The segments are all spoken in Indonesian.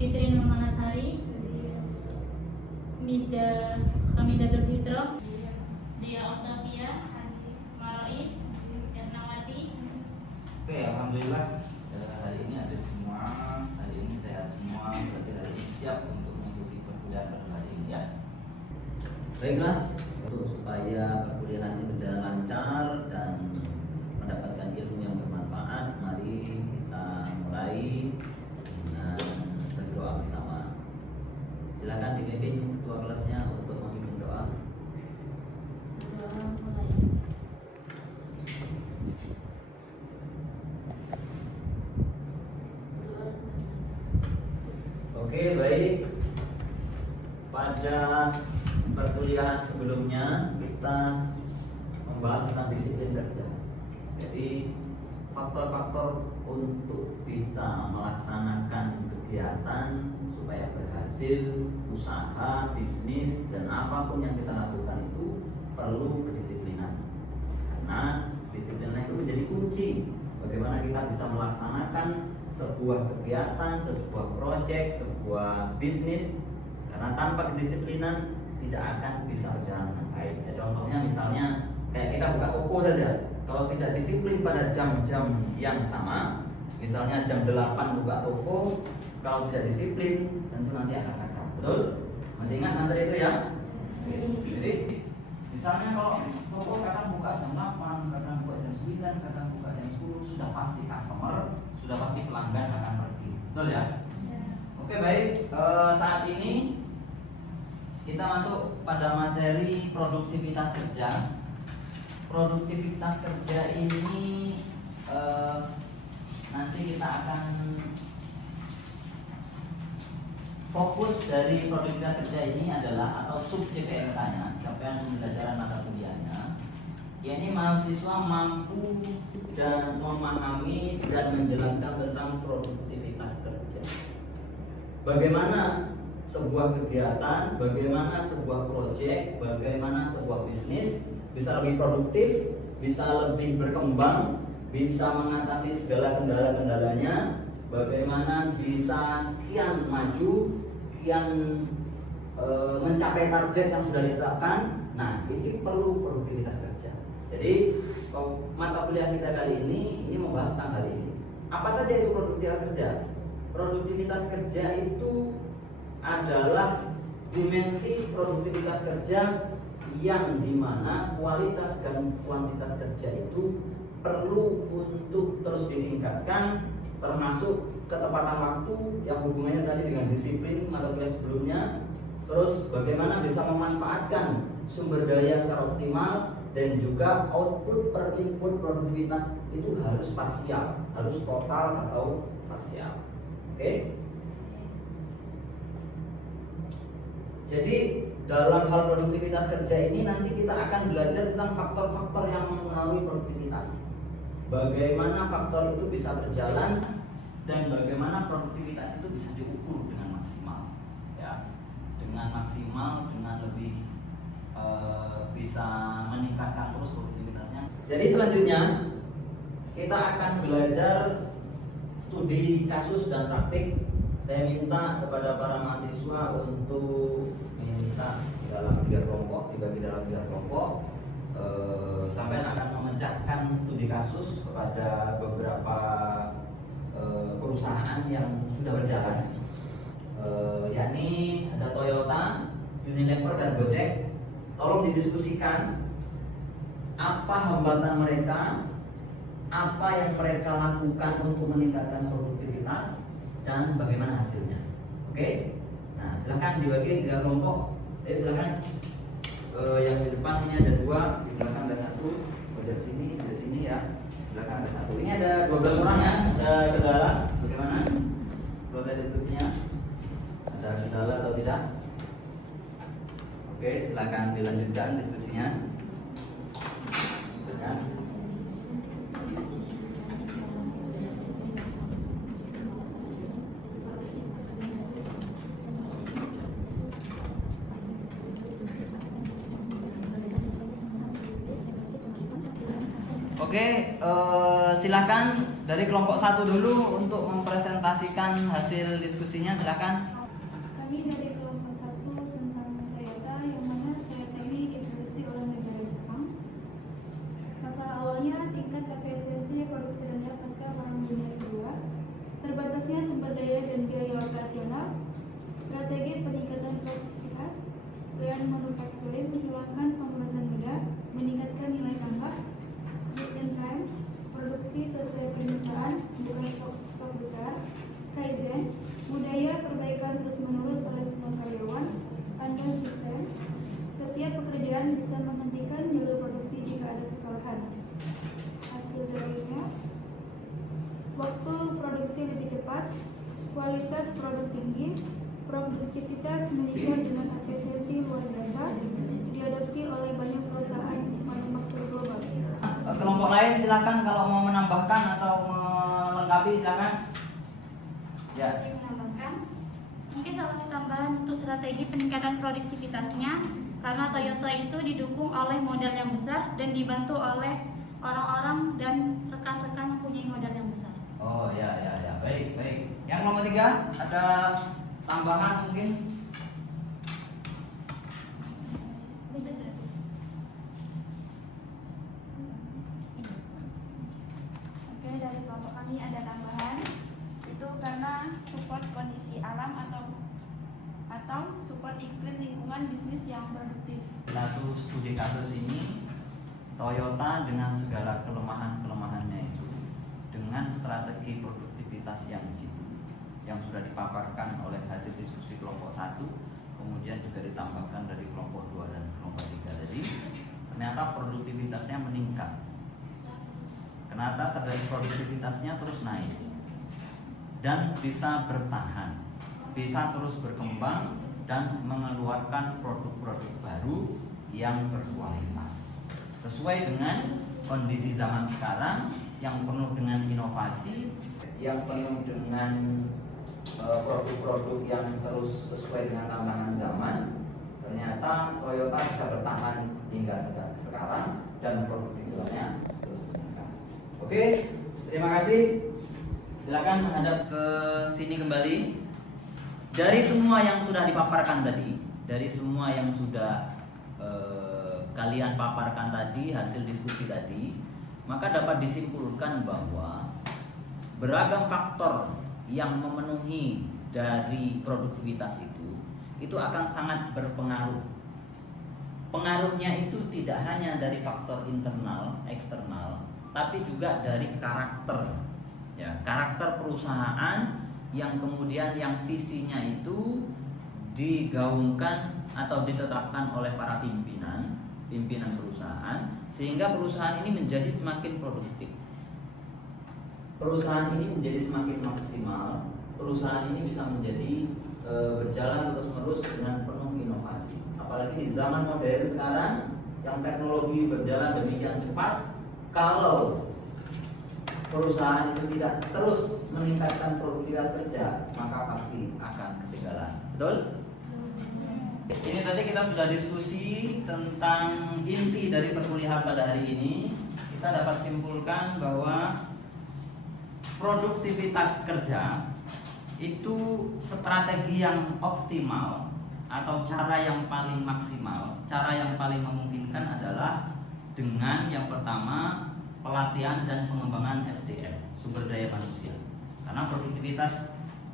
Fitri Nur Manasari, Hamidatul Fitrah, Dia Octavia, Marois, Ernawati. Oke, alhamdulillah hari ini ada semua, hari ini sehat semua, berarti hari ini siap untuk mengikuti perkuliahan pada hari ini ya. Baiklah, untuk supaya perkuliahan ini berjalan lancar dan mendapatkan ilmu yang bermanfaat, mari kita mulai dengan berdoa bersama. Silakan dipimpin ketua kelasnya untuk memimpin doa. Oke, baik. Pada perkuliahan sebelumnya kita membahas tentang disiplin kerja. Jadi faktor-faktor untuk bisa melaksanakan kegiatan supaya berhasil, usaha, bisnis, dan apapun yang kita lakukan itu perlu kedisiplinan. Karena disiplin itu menjadi kunci bagaimana kita bisa melaksanakan sebuah kegiatan, sebuah proyek, sebuah bisnis. Karena tanpa kedisiplinan tidak akan bisa berjalan dengan baik. Ya, contohnya misalnya kayak kita buka toko saja, kalau tidak disiplin pada jam-jam yang sama, misalnya jam 8 buka toko, kalau tidak disiplin tentu nanti akan kacau. Betul? Masih ingat antara itu ya? Jadi misalnya kalau toko kadang buka jam 8, kadang buka jam 9, kadang buka jam 10, sudah pasti customer, sudah pasti pelanggan akan pergi. Betul ya? Oke, baik. Saat ini kita masuk pada materi produktivitas kerja. Produktivitas kerja ini nanti kita akan fokus dari produktivitas kerja ini adalah atau sub CPMK-nya, capaian pembelajaran mata kuliahnya. Yakni mahasiswa mampu dan memahami dan menjelaskan tentang produktivitas kerja. Bagaimana sebuah kegiatan, bagaimana sebuah proyek, bagaimana sebuah bisnis bisa lebih produktif, bisa lebih berkembang, bisa mengatasi segala kendala-kendalanya, bagaimana bisa kian maju, kian mencapai target yang sudah ditetapkan. Nah, ini perlu produktivitas kerja. Jadi mata kuliah kita kali ini membahas tentang hal ini. Apa saja itu produktivitas kerja? Produktivitas kerja itu adalah dimensi produktivitas kerja yang dimana kualitas dan kuantitas kerja itu perlu untuk terus ditingkatkan, termasuk ketepatan waktu yang hubungannya tadi dengan disiplin mata kuliah sebelumnya. Terus bagaimana bisa memanfaatkan sumber daya secara optimal, dan juga output per input produktivitas itu harus parsial, harus total atau parsial. Oke. Jadi dalam hal produktivitas kerja ini nanti kita akan belajar tentang faktor-faktor yang mempengaruhi produktivitas. Bagaimana faktor itu bisa berjalan dan bagaimana produktivitas itu bisa diukur dengan maksimal. Ya, dengan maksimal, dengan lebih bisa meningkatkan terus produktivitasnya. Jadi selanjutnya kita akan belajar studi kasus dan praktik. Saya minta kepada para mahasiswa untuk minta dalam 3 kelompok, dibagi dalam 3 kelompok. Sampai akan memecahkan studi kasus kepada beberapa perusahaan yang sudah berjalan, yakni ada Toyota, Unilever, dan Gojek. Tolong didiskusikan apa hambatan mereka, apa yang mereka lakukan untuk meningkatkan produktivitas, dan bagaimana hasilnya. Oke? Nah, silahkan dibagi 3 kelompok. Jadi silahkan yang di depan ini ada 2, di belakang ada 1, dari sini ya. Di belakang ada 1. Ini ada 12 orang ya. Ada kendala bagaimana? Proses diskusinya. Ada kendala atau tidak? Oke, silakan dilanjutkan diskusinya. Silakan. Oke, silakan dari kelompok 1 dulu untuk mempresentasikan hasil diskusinya, silakan. Kami dari kelompok 1 tentang Toyota, yang mana Toyota ini diproduksi oleh negara Jepang. Masalah awalnya tingkat efisiensi produksi rendah pasca Perang Dunia Kedua, terbatasnya sumber daya dan biaya operasional, strategi peningkatan produktivitas, plan manufacturing, menghilangkan pemrosesan mudah, meningkatkan nilai tambah, just in time, produksi sesuai permintaan, bukan stok besar, kaizen, budaya perbaikan terus-menerus oleh semua karyawan, pandan sistem. Setiap pekerjaan bisa menghentikan jalur produksi jika ada kesalahan. Hasil darinya, waktu produksi lebih cepat, kualitas produk tinggi, produktivitas meningkat dengan efisiensi luar biasa, diadopsi oleh banyak perusahaan manufaktur global. Kelompok lain silakan kalau mau menambahkan atau melengkapi, silakan. Ya. Saya menambahkan, mungkin salah satu tambahan untuk strategi peningkatan produktivitasnya, karena Toyota itu didukung oleh modal yang besar dan dibantu oleh orang-orang dan rekan-rekan yang punya modal yang besar. Oh ya, baik. Yang nomor 3 ada tambahan mungkin? Oke, dari kelompok kami ada tambahan itu karena support kondisi alam atau support iklim lingkungan bisnis yang produktif. Satu studi kasus ini, Toyota dengan segala kelemahan-kelemahannya itu, dengan strategi produktivitas yang jitu, yang sudah dipaparkan oleh hasil diskusi kelompok 1, kemudian juga ditambahkan dari kelompok 2 dan kelompok 3 tadi, ternyata produktivitasnya meningkat. Kenapa? Terjadi produktivitasnya terus naik dan bisa bertahan, bisa terus berkembang dan mengeluarkan produk-produk baru yang berkualitas sesuai dengan kondisi zaman sekarang yang penuh dengan inovasi, yang penuh dengan produk-produk yang terus sesuai dengan tantangan zaman. Ternyata Toyota bisa bertahan hingga sekarang dan produktivitasnya terus meningkat. Oke, terima kasih. Silakan menghadap ke sini kembali. Dari semua yang sudah dipaparkan tadi, dari semua yang sudah kalian paparkan tadi, hasil diskusi tadi, maka dapat disimpulkan bahwa beragam faktor yang memenuhi dari produktivitas itu akan sangat berpengaruh. Pengaruhnya itu tidak hanya dari faktor internal, eksternal, tapi juga dari karakter, ya, karakter perusahaan yang kemudian yang visinya itu digaungkan atau ditetapkan oleh para pimpinan perusahaan, sehingga perusahaan ini menjadi semakin produktif. Perusahaan ini menjadi semakin maksimal, perusahaan ini bisa menjadi berjalan terus-menerus dengan penuh inovasi. Apalagi di zaman modern sekarang yang teknologi berjalan demikian cepat, kalau perusahaan itu tidak terus meningkatkan produktivitas kerja, maka pasti akan ketinggalan. Betul? Ini tadi kita sudah diskusi tentang inti dari perkuliahan pada hari ini. Kita dapat simpulkan bahwa produktivitas kerja itu strategi yang optimal atau cara yang paling maksimal, cara yang paling memungkinkan adalah dengan yang pertama pelatihan dan pengembangan SDM, sumber daya manusia. Karena produktivitas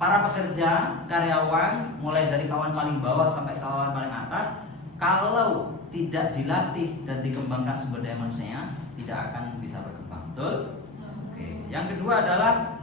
para pekerja, karyawan, mulai dari kawan paling bawah sampai kawan paling atas, kalau tidak dilatih dan dikembangkan sumber daya manusianya, tidak akan bisa berkembang. Betul? Oke. Yang kedua adalah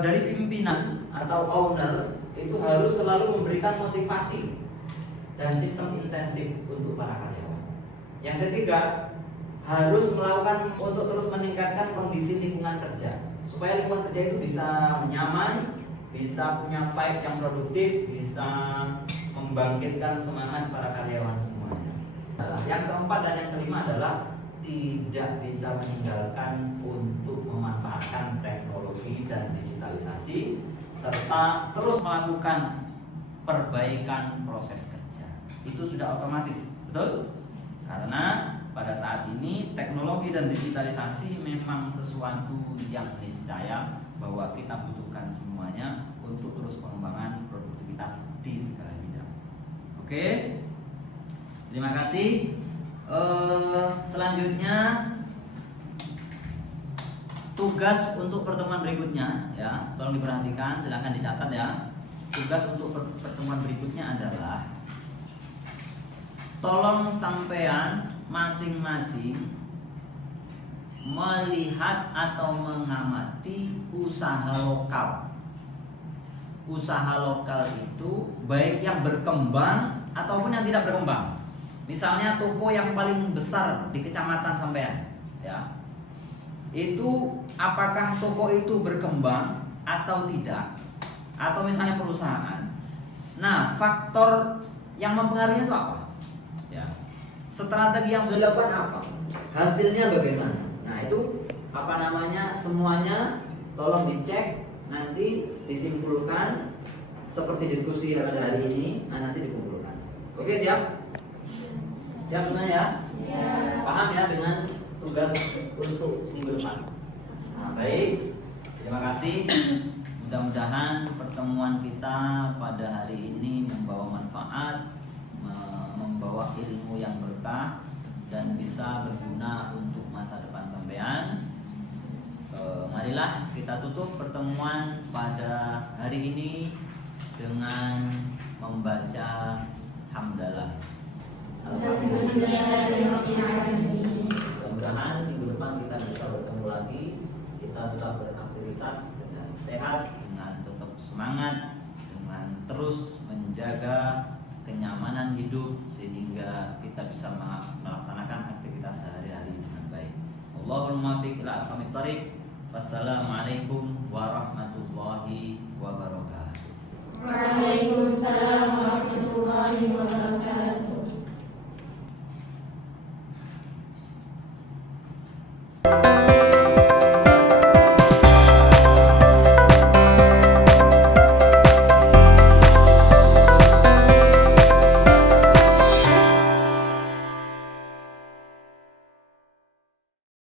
dari pimpinan atau owner itu harus selalu memberikan motivasi dan sistem intensif untuk para karyawan. Yang ketiga, harus melakukan untuk terus meningkatkan kondisi lingkungan kerja supaya lingkungan kerja itu bisa nyaman, bisa punya vibe yang produktif, bisa membangkitkan semangat para karyawan semuanya. Yang keempat dan yang kelima adalah tidak bisa meninggalkan untuk memanfaatkan teknologi dan digitalisasi serta terus melakukan perbaikan proses kerja. Itu sudah otomatis, betul? Karena pada saat ini teknologi dan digitalisasi memang sesuatu yang niscaya bahwa kita butuhkan semuanya untuk terus pengembangan produktivitas di segala bidang. Oke, terima kasih. Selanjutnya tugas untuk pertemuan berikutnya ya, tolong diperhatikan, silahkan dicatat ya. Tugas untuk pertemuan berikutnya adalah tolong sampean masing-masing melihat atau mengamati usaha lokal. Usaha lokal itu baik yang berkembang ataupun yang tidak berkembang. Misalnya toko yang paling besar di kecamatan sampean, ya. Itu apakah toko itu berkembang atau tidak? Atau misalnya perusahaan. Nah, faktor yang mempengaruhi itu apa? Ya. Strategi yang sudah dilakukan apa? Hasilnya bagaimana? Nah, itu apa namanya? Semuanya tolong dicek, nanti disimpulkan seperti diskusi pada hari ini, nah nanti dikumpulkan. Oke, siap? Siap semuanya ya? Siap. Paham ya dengan tugas untuk minggu depan? Nah, baik. Terima kasih. Mudah-mudahan pertemuan kita pada hari ini membawa manfaat, membawa ilmu yang berkah dan bisa berguna untuk masa depan sampean. Marilah kita tutup pertemuan pada hari ini dengan membaca hamdalah. Mudah-mudahan minggu depan kita bisa bertemu lagi, kita bisa beraktivitas dengan sehat, dengan tetap semangat, dengan terus menjaga kenyamanan hidup sehingga kita bisa melaksanakan aktivitas sehari-hari dengan baik. Allahumma fiq ila aqwamit thariq. Wassalamualaikum